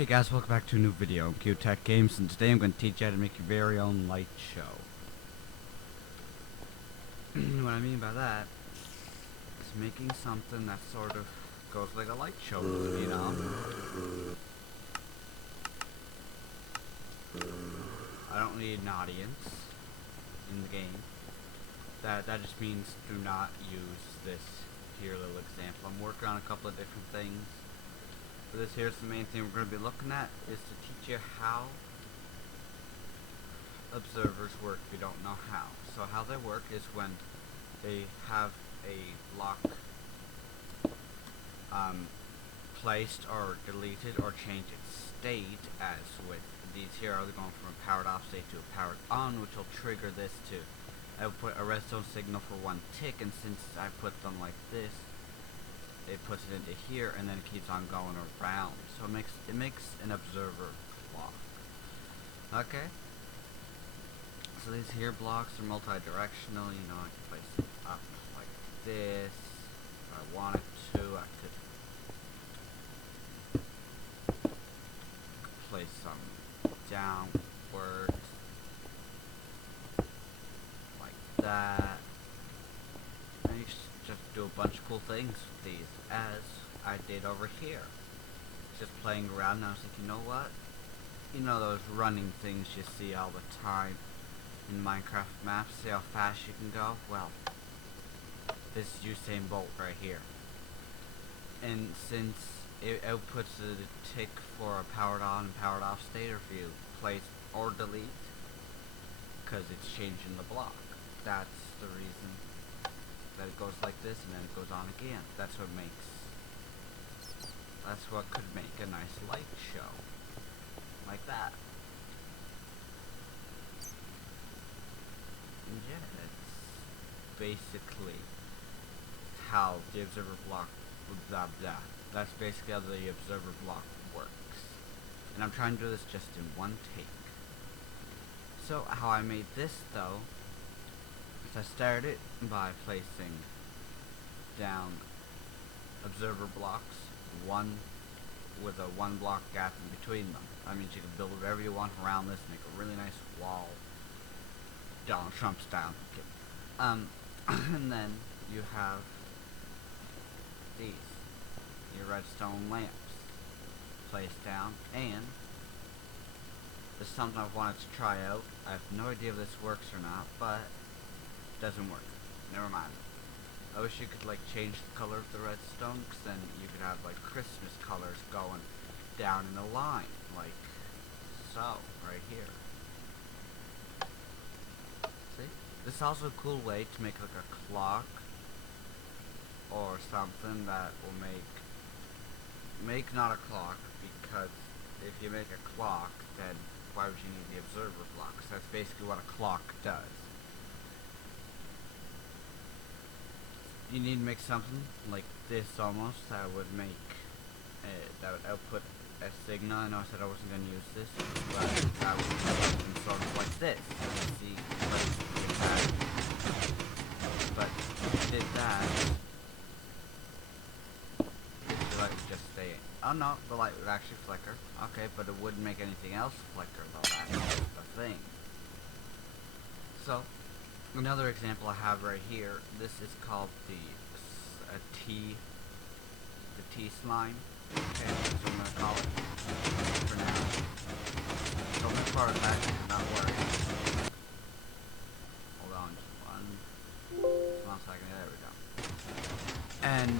Hey guys, welcome back to a new video. I'm Q Tech Games, and today I'm going to teach you how to make your very own light show. What I mean by that is making something that sort of goes like a light show, you know? I don't need an audience in the game. That just means do not use this here little example. I'm working on a couple of different things. So this here's the main thing we're going to be looking at, is to teach you how observers work if you don't know how. So how they work is when they have a block placed or deleted or changed its state, as with these here are going from a powered off state to a powered on, which will trigger this to output a redstone signal for one tick, and since I put them like this, it puts it into here, and then it keeps on going around. So it makes an observer block. Okay. So these here blocks are multi-directional. You know, I can place it up like this. If I wanted to, I could place some downward like that. And you just do a bunch of cool things with these, as I did over here. Just playing around, and I was like, you know what? You know those running things you see all the time in Minecraft maps? See how fast you can go? Well, this is Usain Bolt right here. And since it outputs a tick for a powered on and powered off state, or if you place or delete, because it's changing the block. That's the reason that it goes like this, and then it goes on again. That's what could make a nice light show. Like that. And yeah, that's basically how the observer block, blah blah. That's basically how the observer block works. And I'm trying to do this just in one take. So how I made this though, is I started by placing down observer blocks, one with a one block gap in between them. That means you can build whatever you want around this, make a really nice wall, Donald Trump style. Okay. And then you have these, your redstone lamps, placed down, and this is something I've wanted to try out. I have no idea if this works or not, but it doesn't work. Never mind. I wish you could like change the color of the redstone, because then you could have like Christmas colors going down in a line, like so, right here. See? This is also a cool way to make like a clock or something that will make not a clock, because if you make a clock, then why would you need the observer block? 'Cause that's basically what a clock does. You need to make something like this almost that would make that would output a signal. I know I said I wasn't going to use this, but that would be something sort of like this. See, but if you did that, the light would just stay. Oh no, the light would actually flicker. Okay, but it wouldn't make anything else flicker though. That's the thing. So another example I have right here. This is called the T slime. Okay, that's what I'm gonna call it for now. So this part is actually not working. Hold on, just one second. There we go. And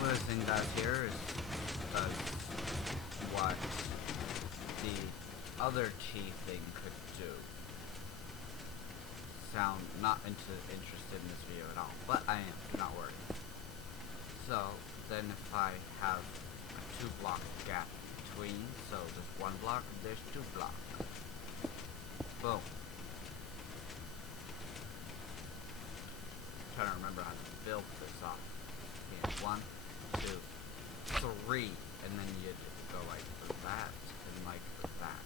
what this thing does here is does what the other T thing could do. Sound not interested in this video at all, but I am, not worried. So then if I have a 2 block gap between, so there's 1 block, there's 2 blocks. Boom. I'm trying to remember how to build this off. Okay, 1, 2, 3, and then you go like that and like that.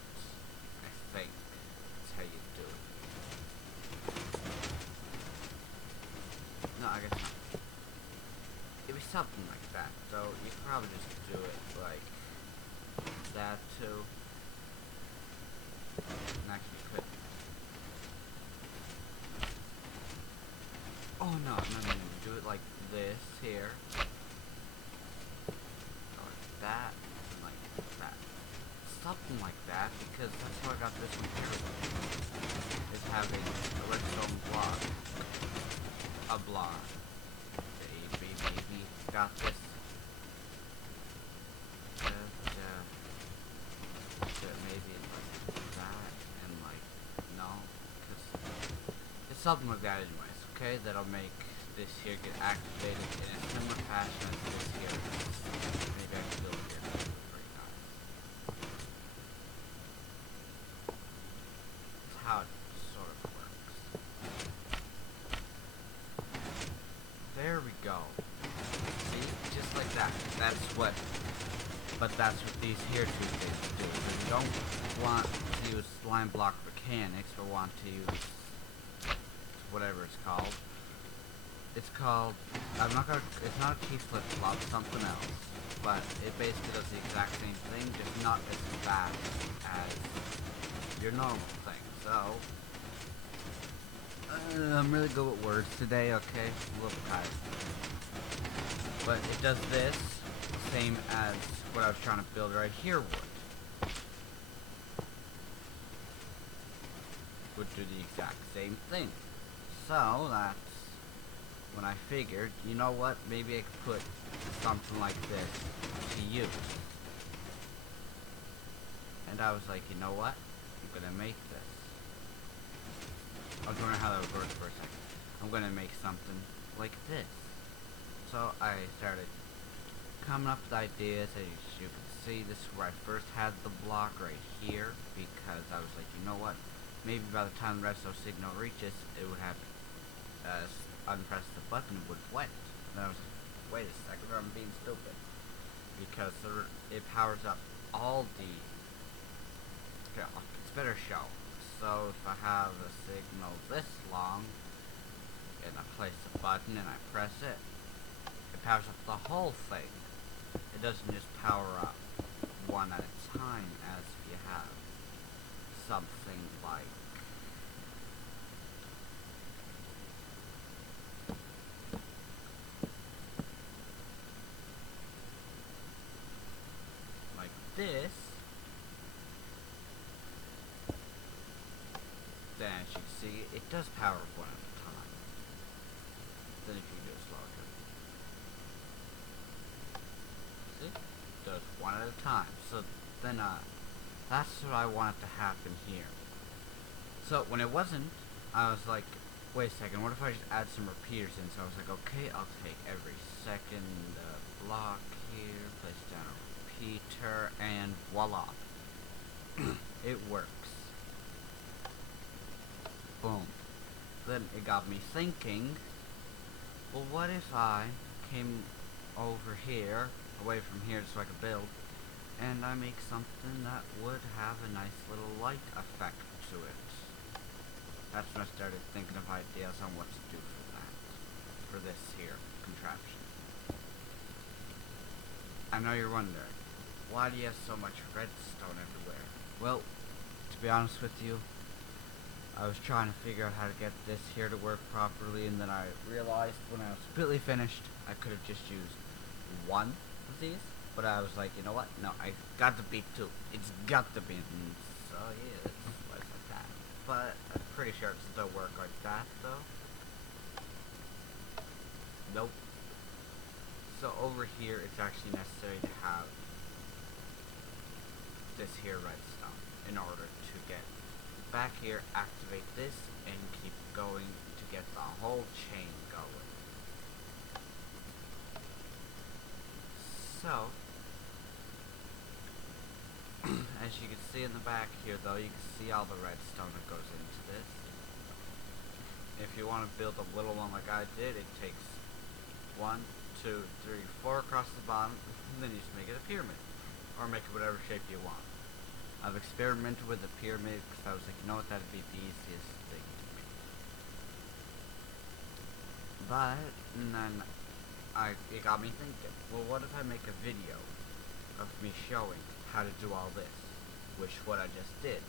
I think that's how you do it. No, I guess not. It'd be something like that. So you could probably just do it like that. to. And actually could. Oh no, do it like this here. Like that, and like that. Something like that, because that's how I got this one here. Is having a redstone block. A block. Baby. Got this. Maybe like that, and like, no. Because it's something like that anyways, okay? That'll make this here get activated in a similar fashion as this here. Maybe I can build here. Pretty nice. That's how it sort of works. There we go. See? Just like that. But that's what these here two things do. If you don't want to use slime block mechanics or want to use whatever it's called. It's called, it's not a key flip flop, it's something else. But it basically does the exact same thing, just not as fast as your normal thing. So, I'm really good with words today, okay? A little tired. But it does this, same as what I was trying to build right here would do the exact same thing. So that's when I figured, you know what, maybe I could put something like this to use. And I was like, you know what, I'm gonna make this. I was wondering how that would work for a second. I'm gonna make something like this. So I started coming up with ideas. As you can see, this is where I first had the block right here, because I was like, you know what, maybe by the time the redstone signal reaches, it would have unpress the button, it would wet. And I was like, wait a second, I'm being stupid, because it powers up all the, okay, it's better show. So if I have a signal this long and I place the button and I press it, it powers up the whole thing. It doesn't just power up one at a time as if you have something like this. Then as you can see, it does power up one at a time. Then if you go slower, see? It does one at a time. So then that's what I wanted to happen here. So when it wasn't, I was like, wait a second, what if I just add some repeaters in? So I was like, okay, I'll take every second block here, place down a repeater, and voila. It works. Boom. Then it got me thinking, well, what if I came over here, away from here so I could build, and I make something that would have a nice little light effect to it. That's when I started thinking of ideas on what to do for that. For this here contraption. I know you're wondering, why do you have so much redstone everywhere? Well, to be honest with you, I was trying to figure out how to get this here to work properly, and then I realized when I was completely finished, I could have just used one of these. But I was like, you know what? No, I got to be two. It's got to be. And so yeah, it's like that. But I'm pretty sure it still work like that, though. Nope. So over here, it's actually necessary to have this here redstone in order to get back here, activate this, and keep going to get the whole chain going. So, as you can see in the back here, though, you can see all the redstone that goes into this. If you want to build a little one like I did, it takes 1, 2, 3, 4 across the bottom, and then you just make it a pyramid. Or make it whatever shape you want. I've experimented with the pyramid because I was like, you know what, that'd be the easiest thing to make. But, and then, it got me thinking, well, what if I make a video of me showing how to do all this, which what I just did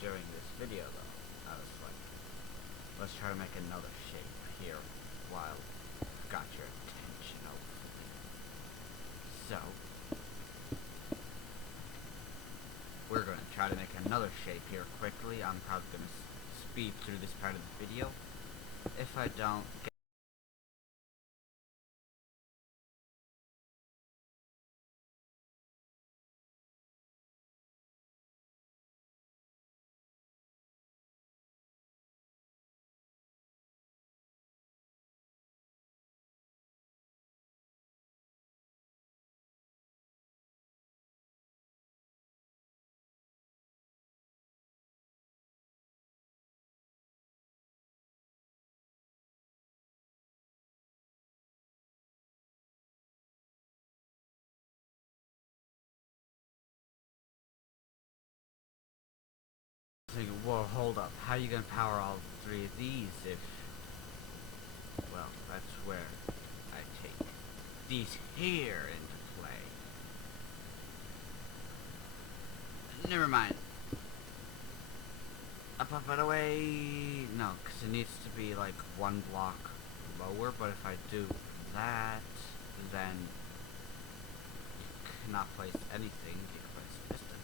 during this video though. I was like, let's try to make another shape here while I've got your attention, hopefully. So, we're going to try to make another shape here quickly. I'm probably going to speed through this part of the video. If I don't get thinking, whoa, hold up, how are you going to power all three of these if, well, that's where I take these here into play. Never mind. Up, and away. No, because it needs to be like one block lower, but if I do that, then you cannot place anything. You can place a piston,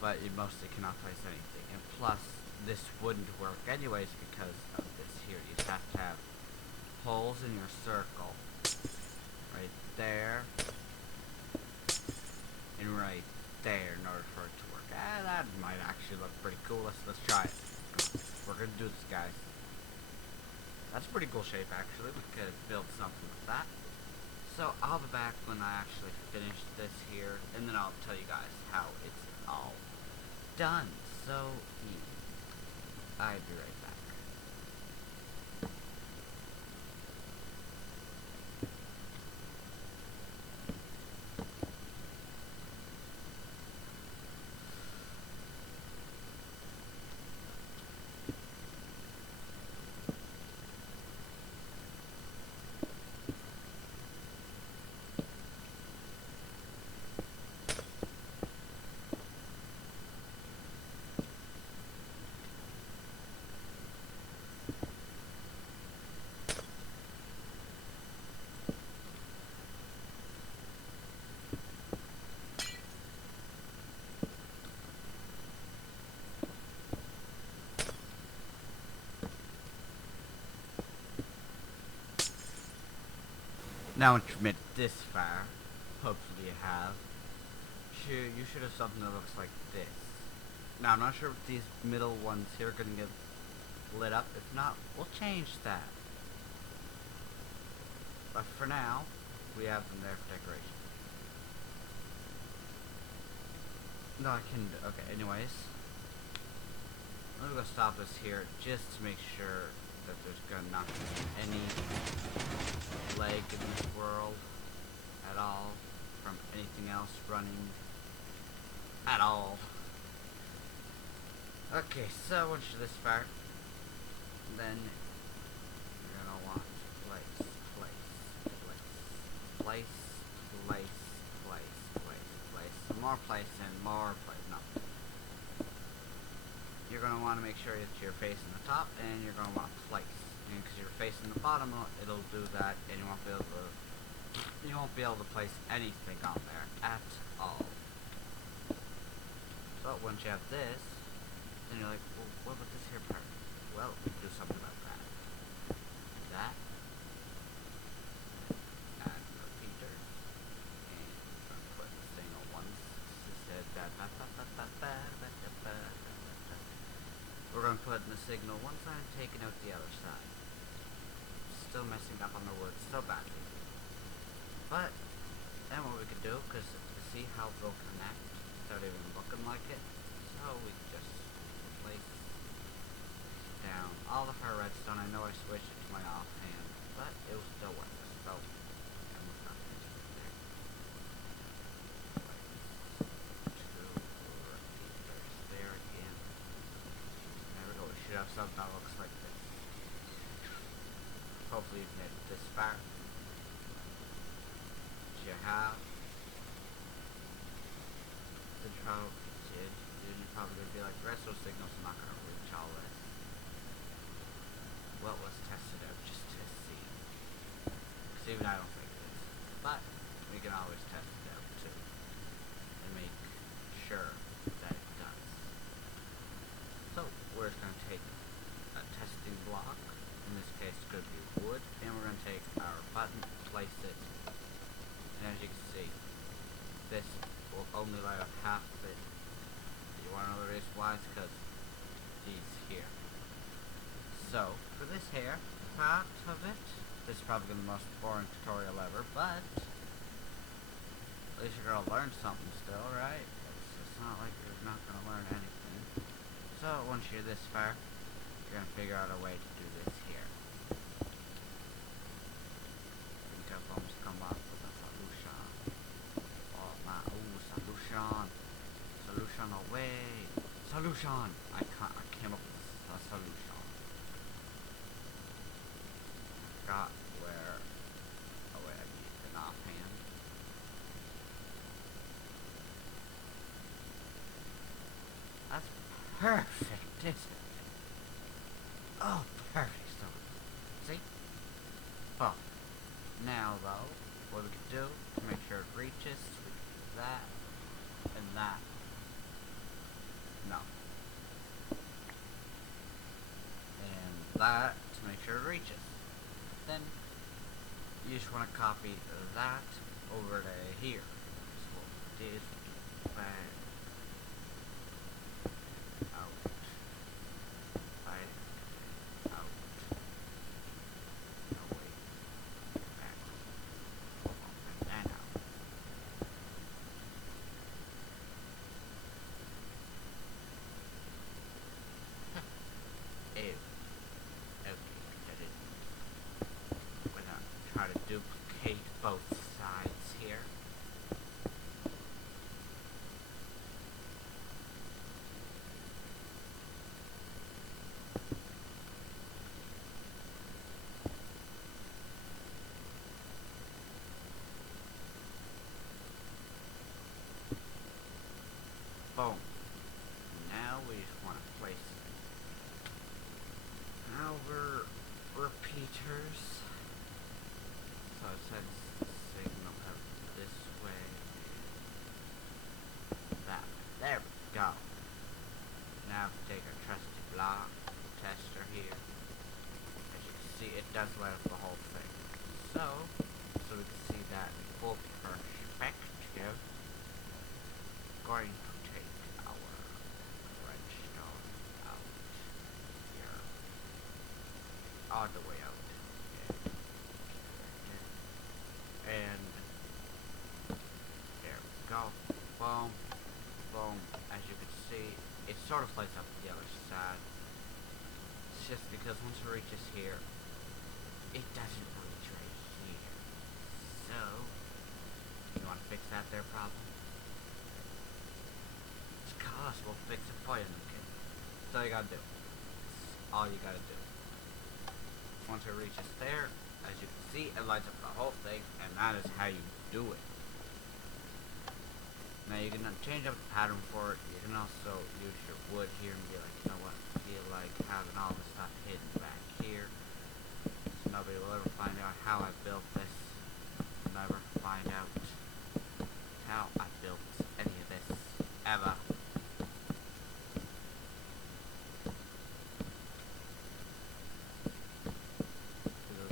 but you mostly cannot place anything. And plus, this wouldn't work anyways because of this here. You have to have holes in your circle. Right there. And right there in order for it to work. That might actually look pretty cool. Let's try it. We're gonna do this, guys. That's a pretty cool shape, actually. We could build something with that. So I'll be back when I actually finish this here, and then I'll tell you guys how it's all done. So I'll be right back. Now, once you've made this far, hopefully you have, you should have something that looks like this. Now, I'm not sure if these middle ones here are going to get lit up. If not, we'll change that. But for now, we have them there for decoration. No, I can, okay, anyways. I'm going to stop us here just to make sure that there's gonna not be any lag in this world at all from anything else running at all. Okay, so once you're this far, then you're gonna want to place. Some more place and more place. No. You're going to want to make sure that you're facing the top, and you're going to want to place. And because you're facing the bottom, it'll do that, and you won't be able to place anything on there at all. So once you have this, then you're like, well, what about this here part? Well, we can do something about that. That. Add a repeater. And we're going to put the single ones. We're going to put in the signal one side and taking out the other side. Still messing up on the words so badly. But, then what we could do, because to see how they'll connect without even looking like it, so we could just place down all of our redstone. I know I switched it to my offhand, but it will still work. So, and we're not going to do it there. There again. There we go. We should have something that looks like this. Hopefully you've made it this far. You have. then you're probably gonna be like, resto signals are not gonna reach all this. Well, let's test it out just to see. Because even I don't think it is. But we can always test it out too. And make sure that it does. So we're just gonna take a testing block. In this case it's gonna be wood. And we're gonna take our button, place it. And as you can see, this will only light up half of it. You wanna know the reason why? It's because these here. So, for this here, part of it, this is probably the most boring tutorial ever, but at least you're gonna learn something still, right? It's not like you're not gonna learn anything. So, once you're this far, you're gonna figure out a way to do this here. I think I've almost come up with a solution. Solution! Solution away! Solution! I came up with a solution. Got where... Oh wait, I need an offhand. That's perfect, isn't it? Oh, perfect. So, see? Oh. Now though, what we can do to make sure it reaches, we can do that, and that. No. And that to make sure it reaches. Then you just want to copy that over to here. So what we did, back, out, back, out, no wait, back, and out. Ew. Okay, that is. We're gonna try to duplicate both sides here. Boom. Now we just want to place our repeaters. So it sends the signal out this way. That way. There we go. Now we take our trusty block tester here. As you can see, it does light up the whole thing. So we can see that in full perspective. Going to take our redstone out here. All the way out. And there we go. Boom. Boom. As you can see, it sort of lights up the other side. It's just because once it reaches here, it doesn't reach right here. So, you want to fix that there problem? It's cause we'll fix it for you, okay? That's all you gotta do. That's all you gotta do. Once it reaches there, as you can see, it lights up the whole thing, and that is how you do it. Now you can change up the pattern for it. You can also use your wood here and be like, you know what, I feel like having all this stuff hidden back here. So nobody will ever find out how I built this. Never find out how I built any of this, ever.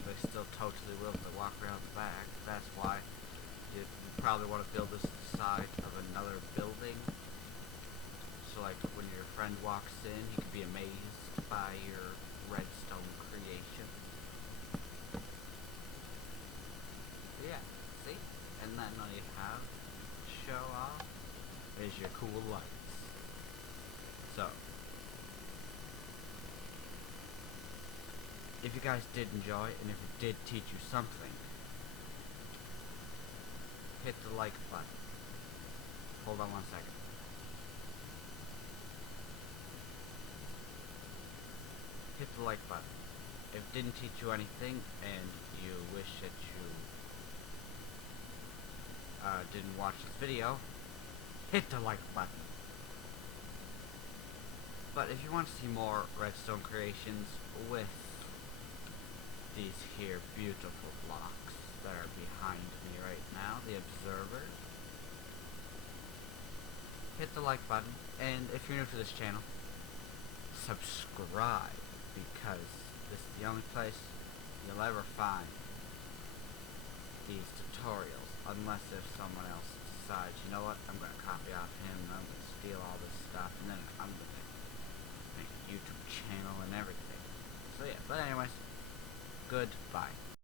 They still totally will to walk around the back. That's why you probably want to build this to the side of another building. So like when your friend walks in, he could be amazed by your redstone creation. Yeah, see? And then all you have to show off is your cool lights. So, if you guys did enjoy, and if it did teach you something, hit the like button. Hold on 1 second. Hit the like button. If it didn't teach you anything, and you wish that you didn't watch this video, hit the like button. But if you want to see more redstone creations with these here beautiful blocks that are behind me right now, the Observer, hit the like button, and if you're new to this channel, subscribe, because this is the only place you'll ever find these tutorials, unless there's someone else decides, you know what, I'm gonna copy off him, and I'm gonna steal all this stuff, and then I'm gonna make a YouTube channel and everything. So yeah, but anyways, goodbye.